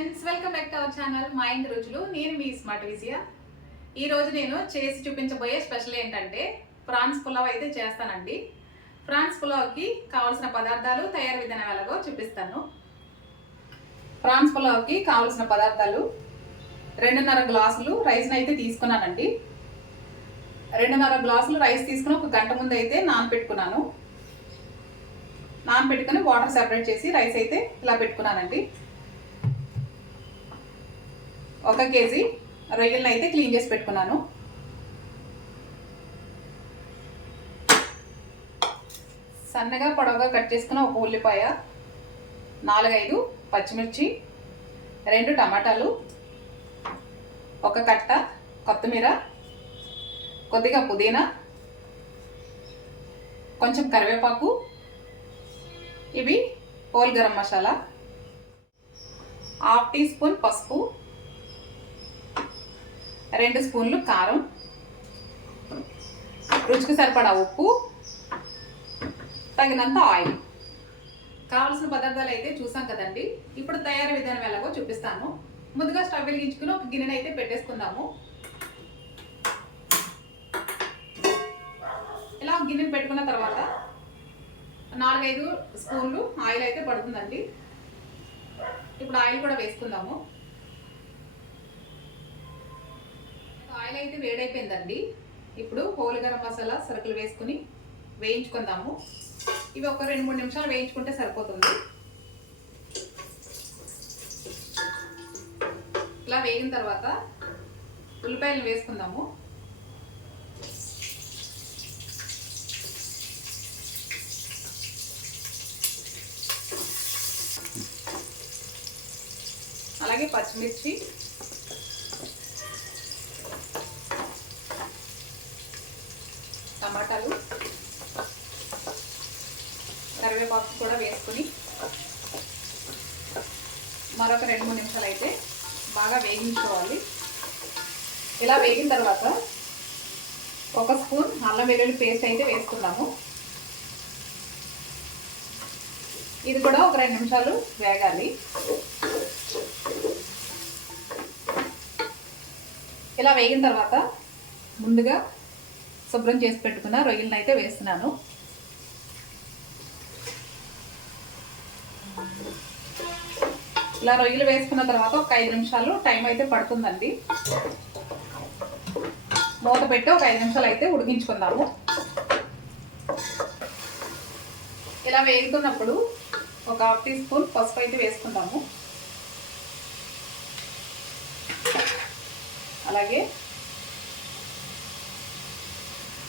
Friends, welcome back to our channel మా ఇంటి రుచులు. నేను మీ స్మార్ట్ విజయ. ఈ రోజు నేను చేసి చూపించబోయే స్పెషల్ ఏంటంటే ప్రాన్స్ పులావ్ అయితే చేస్తానండి. ప్రాన్స్ పులావ్కి కావాల్సిన పదార్థాలు, తయారు విధానం ఎలాగో చూపిస్తాను. ప్రాన్స్ పులావ్కి కావాల్సిన పదార్థాలు 2.5 గ్లాసులు రైస్ని అయితే తీసుకున్నానండి. 2.5 గ్లాసులు రైస్ తీసుకుని 1 గంట ముందు అయితే నానబెట్టుకున్నాను. నానబెట్టుకుని వాటర్ సెపరేట్ చేసి రైస్ అయితే ఇలా పెట్టుకున్నానండి. 1 కేజీ రొయ్యలను అయితే క్లీన్ చేసి పెట్టుకున్నాను. సన్నగా పొడవుగా కట్ చేసుకున్న 1 ఉల్లిపాయ, 4-5 పచ్చిమిర్చి, 2 టమాటాలు, 1 కట్ట కొత్తిమీర, కొద్దిగా పుదీనా, కొంచెం కరివేపాకు, ఇవి whole garam masala, 1/2 teaspoon పసుపు, 2 స్పూన్లు కారం, రుచికి సరిపడా ఉప్పు, తగినంత ఆయిల్. కావాల్సిన పదార్థాలు అయితే చూసాం కదండి. ఇప్పుడు తయారీ విధానం ఎలాగో చూపిస్తాను. ముందుగా స్టవ్ వెలిగించుకుని 1 గిన్నెని అయితే పెట్టేసుకుందాము. ఇలా గిన్నెని పెట్టుకున్న తర్వాత 4-5 స్పూన్లు ఆయిల్ అయితే పడుతుందండి. ఇప్పుడు ఆయిల్ కూడా వేసుకుందాము. ఆయిల్ అయితే వేడైపోయిందండి. ఇప్పుడు హోల్ గరం మసాలా సరుకులు వేసుకుని వేయించుకుందాము. ఇవి ఒక 2-3 నిమిషాలు వేయించుకుంటే సరిపోతుంది. ఇలా వేగిన తర్వాత ఉల్లిపాయలు వేసుకుందాము. అలాగే పచ్చిమిర్చి, టమాటాలు, కరివేపాకు కూడా వేసుకుని మరొక 2-3 నిమిషాలు అయితే బాగా వేగించుకోవాలి. ఇలా వేగిన తర్వాత 1 స్పూన్ అల్లం వెల్లుల్లి పేస్ట్ అయితే వేసుకుందాము. ఇది కూడా ఒక 2 నిమిషాలు వేగాలి. ఇలా వేగిన తర్వాత ముందుగా శుభ్రం చేసి పెట్టుకున్న రొయ్యలను అయితే వేస్తున్నాను. ఇలా రొయ్యలు వేసుకున్న తర్వాత ఒక 5 నిమిషాలు టైం అయితే పడుతుందండి. మూత పెట్టి ఒక 5 నిమిషాలు అయితే ఉడికించుకుందాము. ఇలా వేగుతున్నప్పుడు ఒక 1/2 టీ స్పూన్ పసుపు అయితే వేసుకుందాము. అలాగే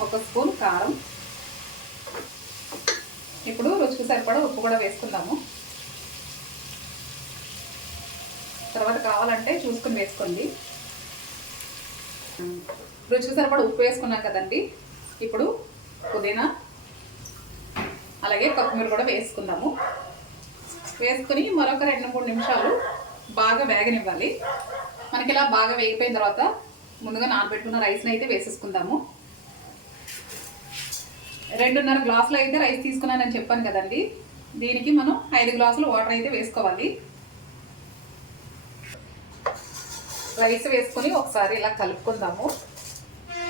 1 స్పూన్ కారం. ఇప్పుడు రుచికి సరిపడా ఉప్పు కూడా వేసుకుందాము. తర్వాత కావాలంటే చూసుకుని వేసుకోండి. రుచికి సరిపడా ఉప్పు వేసుకున్నాం కదండి. ఇప్పుడు పుదీనా అలాగే కొత్తిమీర కూడా వేసుకుందాము. వేసుకుని మరొక 2-3 నిమిషాలు బాగా వేగనివ్వాలి. మనకి ఇలా బాగా వేగిపోయిన తర్వాత ముందుగా నానబెట్టుకున్న రైస్ని అయితే వేసేసుకుందాము. 2.5 గ్లాసులు అయితే రైస్ తీసుకున్నానని చెప్పాను కదండి. దీనికి మనం 5 గ్లాసులు వాటర్ అయితే వేసుకోవాలి. రైస్ వేసుకొని ఒకసారి ఇలా కలుపుకుందాము.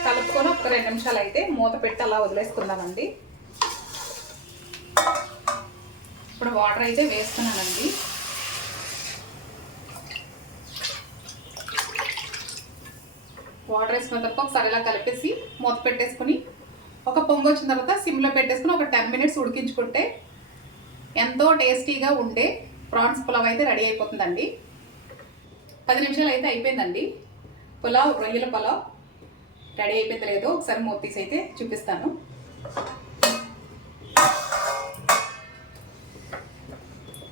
కలుపుకొని ఒక 2 నిమిషాలు అయితే మూత పెట్టి అలా వదిలేసుకుందామండి. ఇప్పుడు వాటర్ అయితే వేస్తున్నానండి. వాటర్ వేసుకున్న తర్వాత ఒకసారి ఇలా కలిపేసి మూత పెట్టేసుకుని ఒక పొంగు వచ్చిన తర్వాత సిమ్లో పెట్టేసుకుని ఒక 10 మినిట్స్ ఉడికించుకుంటే ఎంతో టేస్టీగా ఉండే ప్రాన్స్ పులావ్ అయితే రెడీ అయిపోతుందండి. 10 నిమిషాలు అయితే అయిపోయిందండి. పులావ్, రొయ్యల పులావ్ రెడీ అయిపోయింది లేదో ఒకసారి మూత తీసి అయితే చూపిస్తాను.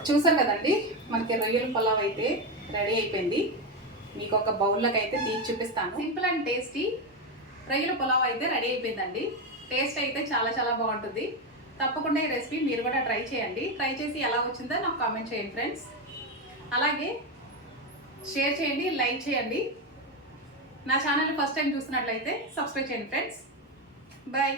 చూసారు కదండి, మనకి రొయ్యల పులావ్ అయితే రెడీ అయిపోయింది. మీకు ఒక బౌల్లోకి అయితే తీసి చూపిస్తాను. సింపుల్ అండ్ టేస్టీ రొయ్యల పులావ్ అయితే రెడీ అయిపోయిందండి. టేస్ట్ అయితే చాలా చాలా బాగుంటుంది. తప్పకుండా ఈ రెసిపీ మీరు కూడా ట్రై చేయండి. ట్రై చేసి ఎలా వచ్చిందో నాకు కామెంట్ చేయండి ఫ్రెండ్స్. అలాగే షేర్ చేయండి, లైక్ చేయండి. నా ఛానల్ ఫస్ట్ టైం చూసినట్లయితే సబ్స్క్రైబ్ చేయండి ఫ్రెండ్స్. బాయ్.